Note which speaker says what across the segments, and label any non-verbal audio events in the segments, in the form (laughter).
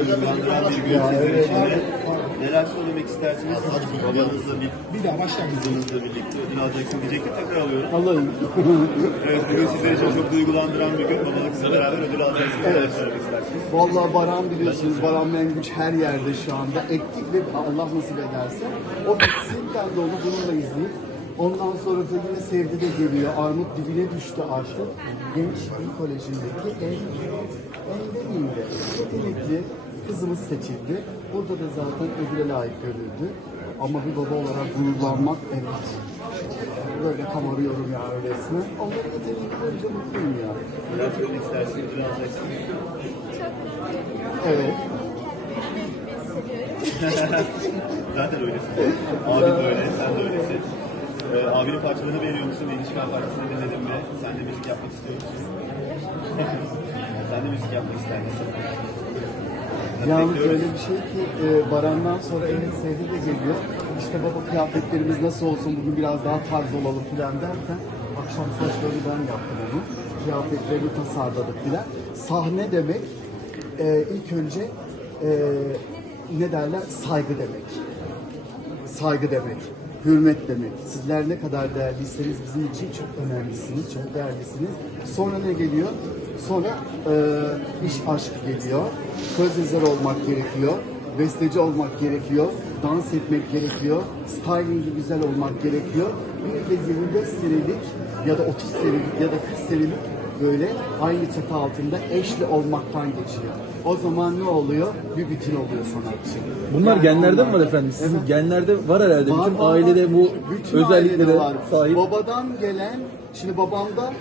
Speaker 1: bir gün sizin. Neler söylemek istersiniz? Babanızla bir
Speaker 2: Bir daha başlar
Speaker 1: kızınızla birlikte ödül alacaksın diyecektim tekrar alıyorum.
Speaker 3: Alayım.
Speaker 1: Evet bugün sizler için çok duygulandıran bir gün. Babanla kızla beraber ödül alacaksınız. Neler söylemek istersiniz?
Speaker 3: Vallahi Baran biliyorsunuz, Baran Mengüç her yerde şu anda. Ektik ve Allah nasip ederse o bitsin ben de onu bununla izleyip Ondan sonra da yine Sevdi de geliyor. Armut dibine düştü artık. Genç bir kolejindeki en, en demeyeyim de yetenekli kızımız seçildi. Burada da zaten ödüle layık görüldü. Ama bir baba olarak gururlanmak evet. Böyle kamarıyorum ya resmen. Onların yeteneğini görünce mutluyum ya.
Speaker 1: Neler söylemek istersiniz? Ödül alacaksınız.
Speaker 3: Evet. (laughs)
Speaker 1: Zaten öylesin. Abin de öyle, sen de öylesin. Ee, abinin parçalarını beğeniyor musun? İlişkan parçasını dinledin mi? Sen de müzik yapmak istiyor musun? (laughs) sen de müzik yapmak ister misin?
Speaker 3: Yalnız öyle bir şey ki e, Baran'dan sonra evet Sevdi de geliyor. İşte baba kıyafetlerimiz nasıl olsun bugün biraz daha tarz olalım filan derken akşam saçlarını ben yaptım onu. Kıyafetlerini tasarladık filan. Sahne demek e, ilk önce e, ne derler saygı demek. Saygı demek. Hürmet demek. Sizler ne kadar değerliyseniz bizim için çok önemlisiniz, çok değerlisiniz. Sonra ne geliyor? Sonra e, iş aşk geliyor. Söz yazarı olmak gerekiyor. Besteci olmak gerekiyor. Dans etmek gerekiyor. Stylingi güzel olmak gerekiyor. Bir de 25 senelik ya da 30 senelik ya da 40 senelik böyle aynı çatı altında eşli olmaktan geçiyor. O zaman ne oluyor? Bir bütün oluyor sanatçı.
Speaker 4: Bunlar
Speaker 3: Yani
Speaker 4: genlerde mi
Speaker 3: onlar-
Speaker 4: var efendim? Sizin
Speaker 3: Evet.
Speaker 4: genlerde var herhalde.
Speaker 3: Var,
Speaker 4: Bütün
Speaker 3: var,
Speaker 4: ailede bu
Speaker 3: Bütün
Speaker 4: özelliklere
Speaker 3: var.
Speaker 4: sahip.
Speaker 3: Babadan gelen, şimdi babamda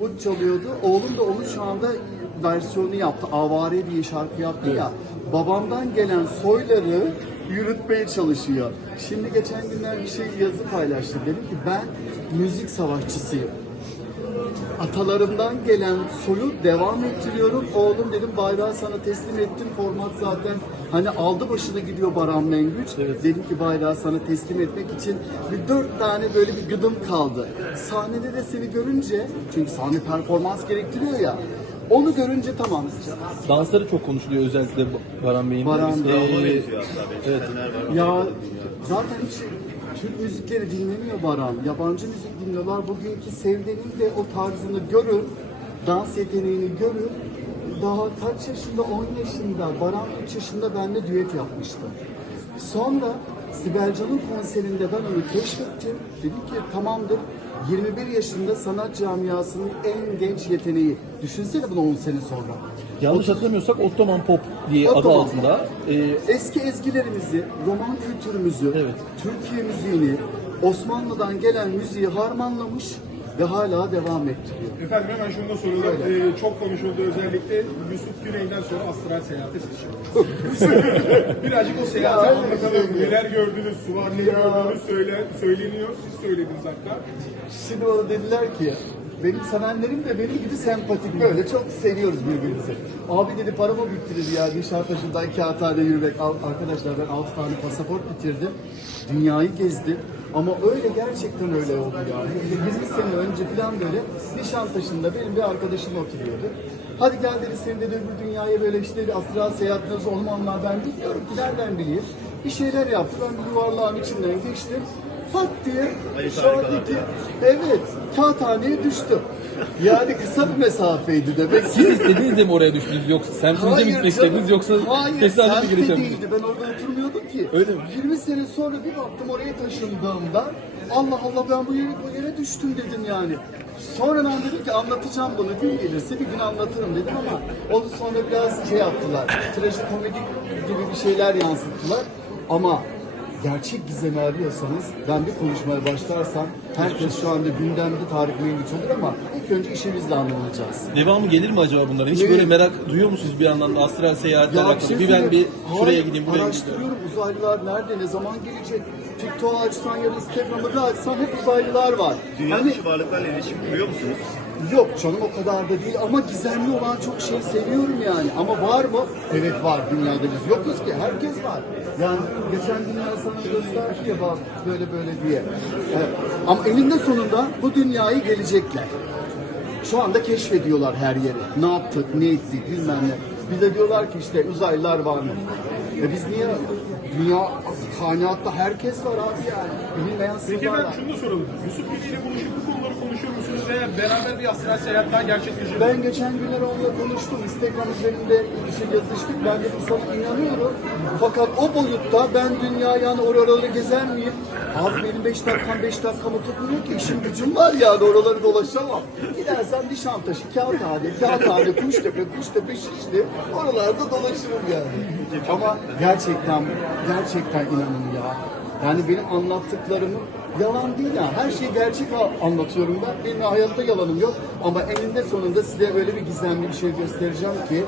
Speaker 3: ut çalıyordu. Oğlum da onun şu anda versiyonu yaptı. Avare diye şarkı yaptı ya. Babamdan gelen soyları yürütmeye çalışıyor. Şimdi geçen günler bir şey yazı paylaştım. Dedim ki ben müzik savaşçısıyım. Atalarımdan gelen soyu devam ettiriyorum. Oğlum dedim bayrağı sana teslim ettim. Format zaten hani aldı başını gidiyor Baran Mengüç. Dedim ki bayrağı sana teslim etmek için bir dört tane böyle bir gıdım kaldı. Sahnede de seni görünce çünkü sahne performans gerektiriyor ya. Onu görünce tamam.
Speaker 4: Dansları çok konuşuluyor özellikle Baran Bey'in.
Speaker 3: Baran.
Speaker 4: Ee,
Speaker 1: benziyor hatta. Evet.
Speaker 3: Ya zaten hiç Türk müzikleri dinlemiyor Baran. Yabancı müzik dinliyorlar. Bugünkü Sevde'nin de o tarzını görür, dans yeteneğini görür. Daha kaç yaşında? 10 yaşında. Baran 3 yaşında benimle düet yapmıştı. Sonra Sibel Can'ın konserinde ben onu keşfettim. Dedim ki tamamdır. 21 yaşında sanat camiasının en genç yeteneği. Düşünsene bunu 10 sene sonra.
Speaker 4: yanlış hatırlamıyorsak Ottoman Pop diye adı
Speaker 3: Ottoman.
Speaker 4: altında. Ee,
Speaker 3: Eski ezgilerimizi, roman kültürümüzü,
Speaker 4: Evet.
Speaker 3: Türkiye müziğini, Osmanlı'dan gelen müziği harmanlamış ve hala devam ettiriyor.
Speaker 2: Efendim hemen şunu da soralım. Ee, çok konuşuldu özellikle Yusuf Güney'den sonra astral seyahate seçildi. (laughs) Birazcık o seyahati
Speaker 3: Ya, öyle
Speaker 2: anlatalım.
Speaker 3: şey.
Speaker 2: Neler gördünüz, sular gördünüz söyle, söyleniyor. Siz söylediniz hatta.
Speaker 3: Şimdi bana dediler ki benim sevenlerim de benim gibi sempatik böyle çok seviyoruz birbirimizi. Abi dedi paramı bitirir ya Nişantaşı'ndan kağıthane yürümek. Al- Arkadaşlar ben 6 tane pasaport bitirdim. Dünyayı gezdim. Ama öyle gerçekten öyle oldu yani. Bir de 20 sene önce falan böyle Nişantaşı'nda benim bir arkadaşım oturuyordu. Hadi gel dedi seni dedi öbür dünyaya böyle işte bir astral seyahat nasıl olmanlar ben bilmiyorum ki nereden bileyim. Bir şeyler yaptı ben bir yuvarlağın içinden geçtim. Pat diye şu andaki. Evet, kağıthaneye düştüm. Yani kısa bir mesafeydi demek
Speaker 4: siz istediniz de mi oraya düştünüz yoksa semtinize mi gitmek istediniz yoksa
Speaker 3: hayır,
Speaker 4: tesadüf
Speaker 3: semtte
Speaker 4: mi?
Speaker 3: değildi. Ben orada oturmuyordum ki.
Speaker 4: Öyle mi?
Speaker 3: 20 sene sonra bir baktım oraya taşındığımda Allah Allah ben bu yere, bu yere düştüm dedim yani. Sonradan dedim ki anlatacağım bunu gün gelirse bir gün anlatırım dedim ama onu sonra biraz şey yaptılar. Trajikomedik gibi bir şeyler yansıttılar. Ama gerçek gizemi arıyorsanız ben bir konuşmaya başlarsam herkes şu anda gündemde Tarık Mengüç olur ama ilk önce işimizle anılacağız.
Speaker 4: Devamı gelir mi acaba bunların? Hiç
Speaker 3: Ne
Speaker 4: böyle
Speaker 3: bileyim.
Speaker 4: merak duyuyor musunuz bir yandan da astral seyahatle
Speaker 3: Ya
Speaker 4: alakalı? bir ben bir
Speaker 3: söyleyeyim.
Speaker 4: şuraya
Speaker 3: Hayır,
Speaker 4: gideyim buraya gideyim.
Speaker 3: Araştırıyorum uzaylılar nerede ne zaman gelecek. TikTok'u açsan ya da Instagram'ı da açsan hep uzaylılar var.
Speaker 1: Dünya dışı varlıklarla iletişim kuruyor musunuz?
Speaker 3: Yok canım o kadar da değil ama gizemli olan çok şey seviyorum yani. Ama var mı? Evet var dünyada biz yokuz ki herkes var. Yani geçen günler sana gösterdi ya bak böyle böyle diye. Evet. Ama eninde sonunda bu dünyayı gelecekler. Şu anda keşfediyorlar her yeri. Ne yaptık, ne ettik bilmem ne. Bize diyorlar ki işte uzaylılar var mı? E biz niye dünya kainatta herkes var abi yani. Bilinmeyen
Speaker 2: Peki
Speaker 3: sırlar
Speaker 2: ben
Speaker 3: var.
Speaker 2: şunu da soralım. Yusuf Güney ile buluşup bu konuları konuşuyor musunuz veya beraber bir astral seyahat daha gerçekleşecek mi?
Speaker 3: Ben geçen günler onunla konuştum. Instagram üzerinde şey yazıştık. Ben de sana inanıyorum. Fakat o boyutta ben dünya yani oraları gezer miyim? Abi benim 5 dakikam 5 dakikamı tutmuyor ki. İşim gücüm var yani oraları dolaşamam. Gidersem Nişantaşı, Kağıthane, Kağıthane, Kuştepe, Kuştepe, Şişli. Oralarda dolaşırım yani. Ama gerçekten, gerçekten inanın ya. Yani benim anlattıklarımın yalan değil ya. Her şeyi gerçek anlatıyorum ben. Benim hayatta yalanım yok. Ama eninde sonunda size öyle bir gizemli bir şey göstereceğim ki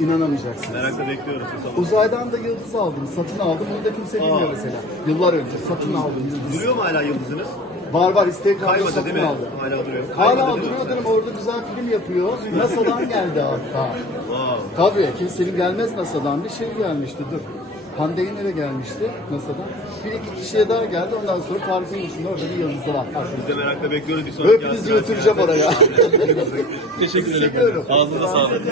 Speaker 3: inanamayacaksınız.
Speaker 1: Merakla bekliyoruz.
Speaker 3: Uzaydan da yıldız aldım, satın aldım. Bunu da kimse bilmiyor mesela. Yıllar önce satın aldım yıldız.
Speaker 1: Duruyor mu hala yıldızınız?
Speaker 3: Var var Instagram'da
Speaker 1: Kaymadı
Speaker 3: satın
Speaker 1: değil mi?
Speaker 3: aldım.
Speaker 1: Hala duruyor.
Speaker 3: Hala
Speaker 1: Kaymadı
Speaker 3: duruyor dedim orada güzel film yapıyor. (laughs) NASA'dan geldi hatta.
Speaker 1: Wow.
Speaker 3: Tabii kimsenin gelmez NASA'dan bir şey gelmişti dur. Hande Yener'e gelmişti NASA'dan. Bir iki kişiye daha geldi ondan sonra Tarık'ın dışında orada bir yıldızı var.
Speaker 1: Biz de merakla bekliyoruz bir sonraki
Speaker 3: Hepinizi götüreceğim oraya. (laughs)
Speaker 4: Teşekkür ederim. Ağzınıza sağlık.